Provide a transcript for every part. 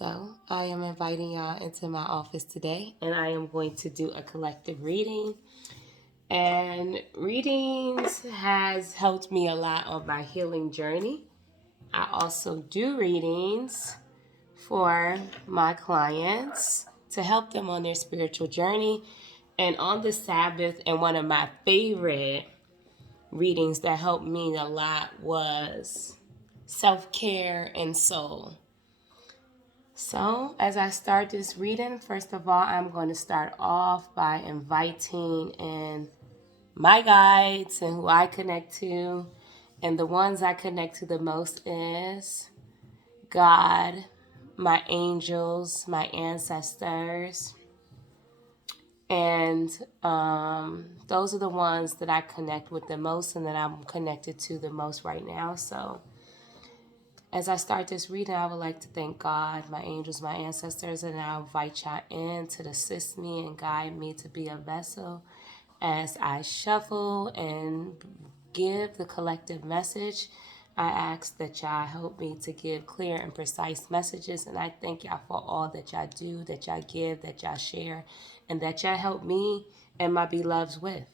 So I am inviting y'all into my office today, and I am going to do a collective reading. And readings has helped me a lot on my healing journey. I also do readings for my clients to help them on their spiritual journey. And on the Sabbath, and one of my favorite readings that helped me a lot was self-care and soul. So as I start this reading, first of all, I'm going to start off by inviting in my guides and who I connect to. And the ones I connect to the most is God, my angels, my ancestors. And those are the ones that I connect with the most and that I'm connected to the most right now. So as I start this reading, I would like to thank God, my angels, my ancestors, and I invite y'all in to assist me and guide me to be a vessel as I shuffle and give the collective message. I ask that y'all help me to give clear and precise messages, and I thank y'all for all that y'all do, that y'all give, that y'all share, and that y'all help me and my beloveds with.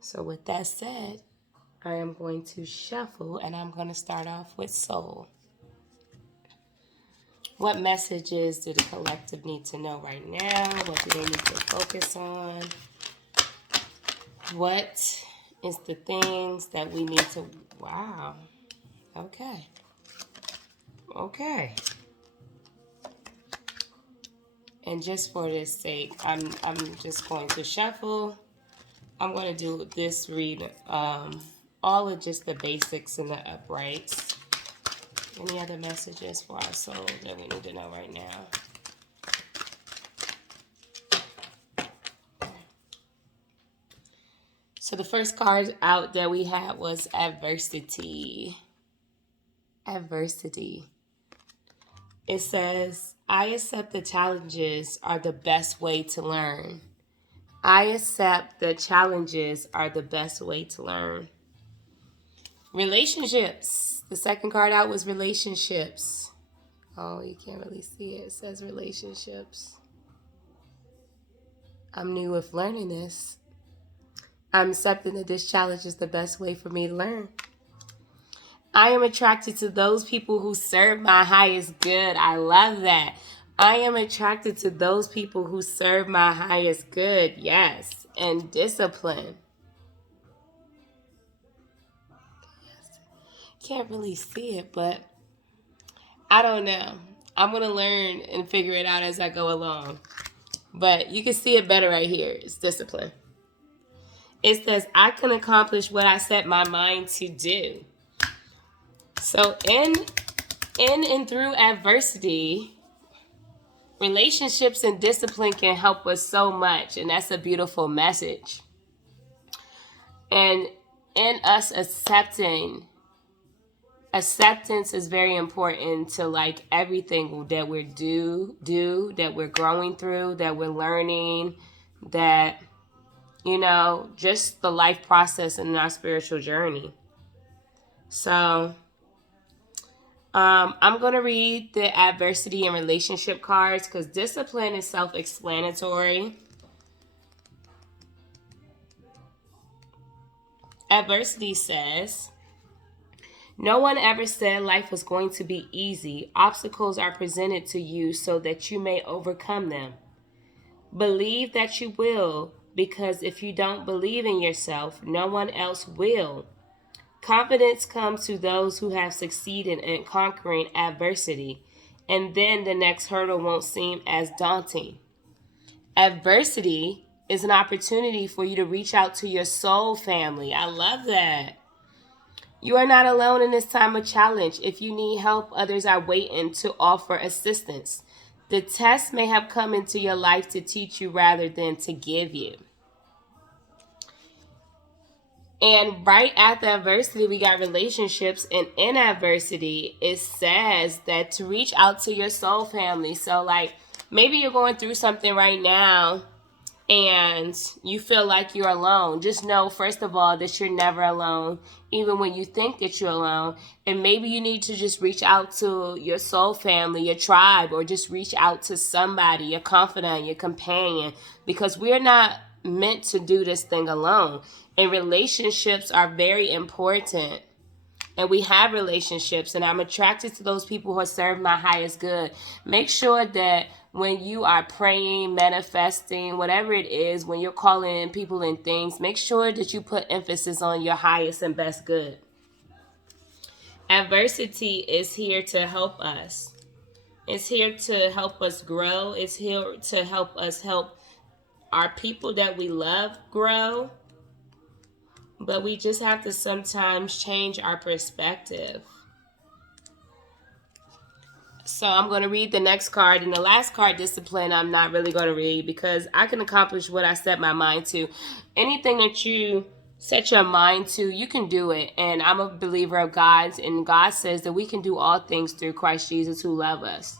So with that said, I am going to shuffle, and I'm going to start off with soul. What messages do the collective need to know right now? What do they need to focus on? What is the things that we need to... Wow. Okay. And just for this sake, I'm just going to shuffle. I'm going to do this read, all of just the basics and the uprights. Any other messages for our soul that we need to know right now? So the first card out that we had was adversity. Adversity. It says, I accept the challenges are the best way to learn. I accept that challenges are the best way to learn. Relationships. The second card out was relationships. Oh, you can't really see it. It says relationships. I'm new with learning this. I'm accepting that this challenge is the best way for me to learn. I am attracted to those people who serve my highest good. I love that. I am attracted to those people who serve my highest good. Yes. And discipline. Can't really see it, but I don't know. I'm going to learn and figure it out as I go along. But you can see it better right here. It's discipline. It says, I can accomplish what I set my mind to do. So in and through adversity, relationships and discipline can help us so much. And that's a beautiful message. And in us acceptance is very important to like everything that we're that we're growing through, that we're learning, that, you know, just the life process in our spiritual journey. So I'm going to read the adversity and relationship cards because discipline is self-explanatory. Adversity says, no one ever said life was going to be easy. Obstacles are presented to you so that you may overcome them. Believe that you will, because if you don't believe in yourself, no one else will. Confidence comes to those who have succeeded in conquering adversity, and then the next hurdle won't seem as daunting. Adversity is an opportunity for you to reach out to your soul family. I love that. You are not alone in this time of challenge. If you need help, others are waiting to offer assistance. The test may have come into your life to teach you rather than to give you. And right after adversity, we got relationships. And in adversity, it says that to reach out to your soul family. So, like, maybe you're going through something right now and you feel like you're alone, just know, first of all, that you're never alone, even when you think that you're alone. And maybe you need to just reach out to your soul family, your tribe, or just reach out to somebody, your confidant, your companion, because we're not meant to do this thing alone. And relationships are very important. And we have relationships, and I'm attracted to those people who serve my highest good. Make sure that when you are praying, manifesting, whatever it is, when you're calling in people and things, make sure that you put emphasis on your highest and best good. Adversity is here to help us. It's here to help us grow. It's here to help us help our people that we love grow. But we just have to sometimes change our perspective. So I'm going to read the next card. And the last card, discipline, I'm not really going to read because I can accomplish what I set my mind to. Anything that you set your mind to, you can do it. And I'm a believer of God's. And God says that we can do all things through Christ Jesus who loves us.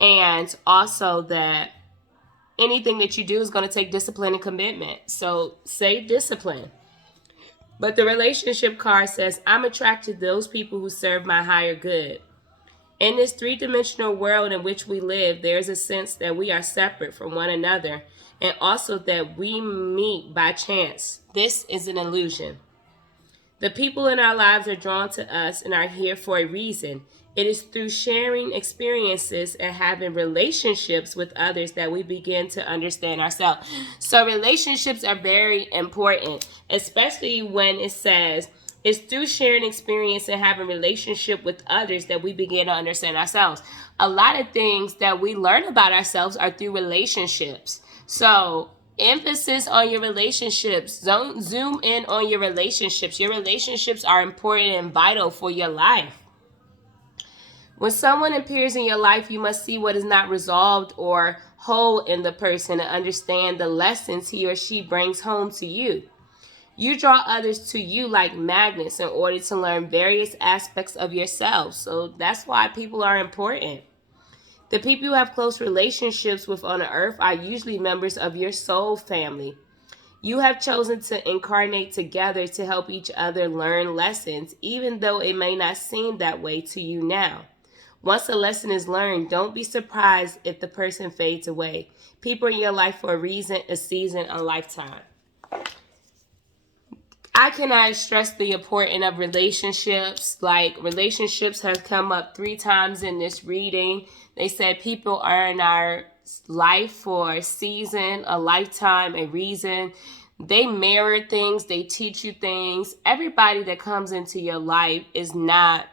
And also that anything that you do is going to take discipline and commitment. So say discipline. But the relationship card says, I'm attracted to those people who serve my higher good. In this three-dimensional world in which we live, there's a sense that we are separate from one another, and also that we meet by chance. This is an illusion. The people in our lives are drawn to us and are here for a reason. It is through sharing experiences and having relationships with others that we begin to understand ourselves. So relationships are very important, especially when it says, it's through sharing experience and having relationship with others that we begin to understand ourselves. A lot of things that we learn about ourselves are through relationships. So emphasis on your relationships. Don't zoom in on your relationships. Your relationships are important and vital for your life. When someone appears in your life, you must see what is not resolved or whole in the person and understand the lessons he or she brings home to you. You draw others to you like magnets in order to learn various aspects of yourself. So that's why people are important. The people you have close relationships with on the earth are usually members of your soul family. You have chosen to incarnate together to help each other learn lessons, even though it may not seem that way to you now. Once a lesson is learned, don't be surprised if the person fades away. People in your life for a reason, a season, a lifetime. I cannot stress the importance of relationships. Like, relationships has come up 3 times in this reading. They said people are in our life for a season, a lifetime, a reason. They mirror things. They teach you things. Everybody that comes into your life is not,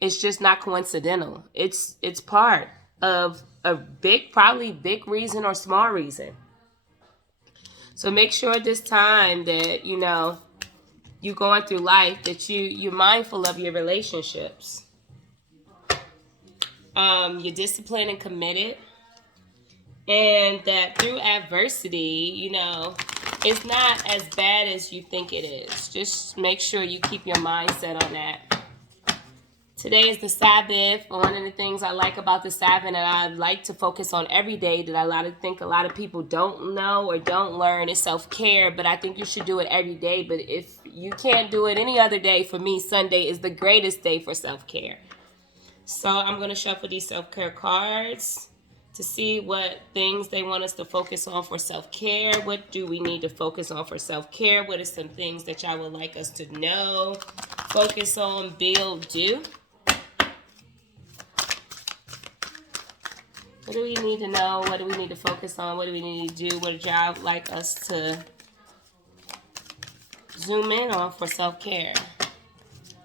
it's just not coincidental. It's part of a big, probably big reason or small reason. So make sure this time that, you going through life, that you're mindful of your relationships. You're disciplined and committed. And that through adversity, it's not as bad as you think it is. Just make sure you keep your mindset on that. Today is the Sabbath. One of the things I like about the Sabbath, and I like to focus on every day, that I think a lot of people don't know or don't learn, is self-care. But I think you should do it every day. But if you can't do it any other day, for me, Sunday is the greatest day for self-care. So I'm going to shuffle these self-care cards to see what things they want us to focus on for self-care. What do we need to focus on for self-care? What are some things that y'all would like us to know, focus on, build, do? What do we need to know? What do we need to focus on? What do we need to do? What would y'all like us to zoom in on for self-care?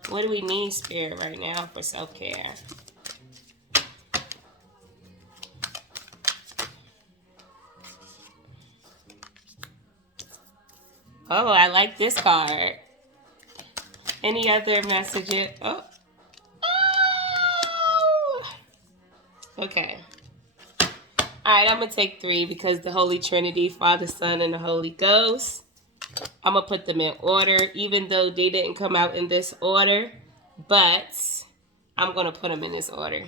What do we need, Spirit, right now for self-care? Oh, I like this card. Any other messages? Oh. Okay. All right, I'm going to take 3 because the Holy Trinity, Father, Son, and the Holy Ghost. I'm going to put them in order, even though they didn't come out in this order. But I'm going to put them in this order.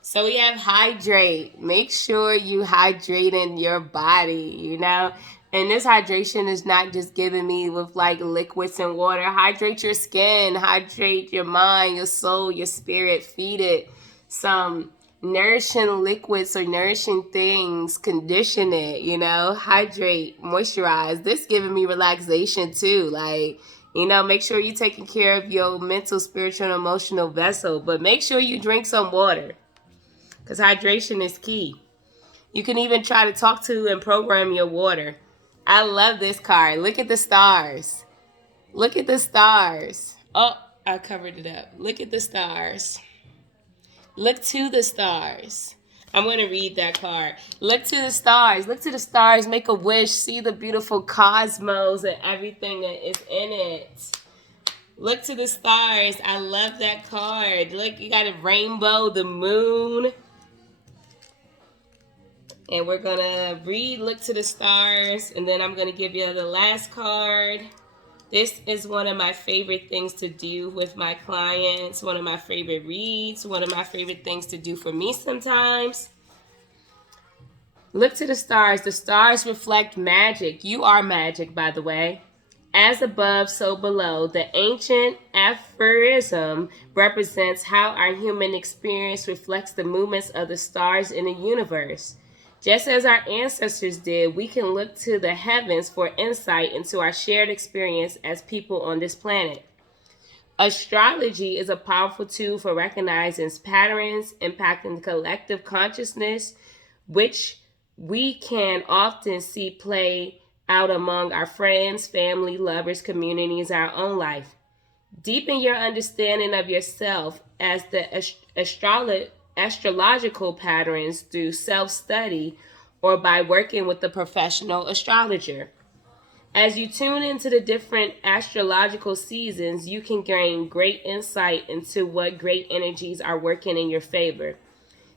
So we have hydrate. Make sure you hydrate in your body, you know? And this hydration is not just giving me with like liquids and water. Hydrate your skin, hydrate your mind, your soul, your spirit. Feed it some nourishing liquids or nourishing things. Condition it, you know? Hydrate, moisturize. This giving me relaxation too. Like, you know, make sure you're taking care of your mental, spiritual, and emotional vessel. But make sure you drink some water, because hydration is key. You can even try to talk to and program your water. I love this card. Look at the stars. Look at the stars. Oh, I covered it up. Look at the stars. Look to the stars. I'm going to read that card. Look to the stars. Look to the stars. Make a wish. See the beautiful cosmos and everything that is in it. Look to the stars. I love that card. Look, you got a rainbow, the moon. And we're going to read Look to the Stars. And then I'm going to give you the last card. This is one of my favorite things to do with my clients. One of my favorite reads. One of my favorite things to do for me sometimes. Look to the stars. The stars reflect magic. You are magic, by the way. As above, so below. The ancient aphorism represents how our human experience reflects the movements of the stars in the universe. Just as our ancestors did, we can look to the heavens for insight into our shared experience as people on this planet. Astrology is a powerful tool for recognizing patterns impacting the collective consciousness, which we can often see play out among our friends, family, lovers, communities, our own life. Deepen your understanding of yourself as the astrological patterns through self-study or by working with a professional astrologer. As you tune into the different astrological seasons, you can gain great insight into what great energies are working in your favor.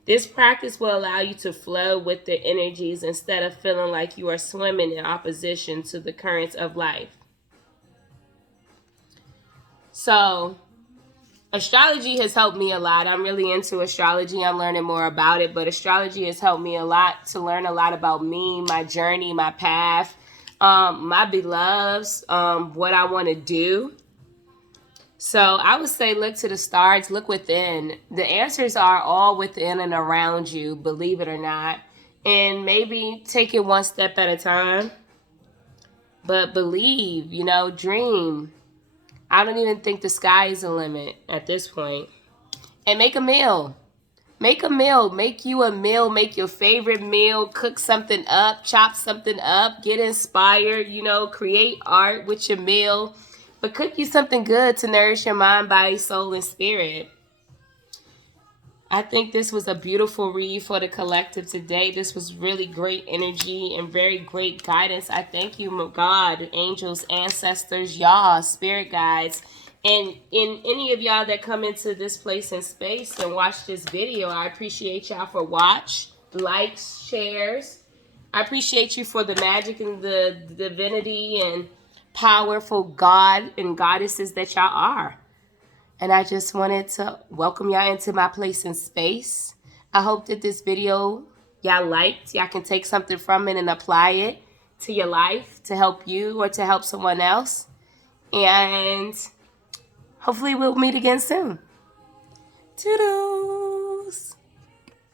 This practice will allow you to flow with the energies instead of feeling like you are swimming in opposition to the currents of life. So, astrology has helped me a lot. I'm really into astrology. I'm learning more about it, but astrology has helped me a lot to learn a lot about me, my journey, my path, my beloveds, what I want to do. So I would say look to the stars, look within. The answers are all within and around you, believe it or not. And maybe take it one step at a time. But believe, you know, dream. I don't even think the sky is the limit at this point. And make a meal. Make a meal. Make you a meal. Make your favorite meal. Cook something up. Chop something up. Get inspired. You know, create art with your meal. But cook you something good to nourish your mind, body, soul, and spirit. I think this was a beautiful read for the collective today. This was really great energy and very great guidance. I thank you, God, angels, ancestors, y'all, spirit guides. And in any of y'all that come into this place and space and watch this video, I appreciate y'all for likes, shares. I appreciate you for the magic and the divinity and powerful God and goddesses that y'all are. And I just wanted to welcome y'all into my place in space. I hope that this video y'all liked. Y'all can take something from it and apply it to your life to help you or to help someone else. And hopefully we'll meet again soon. Toodles!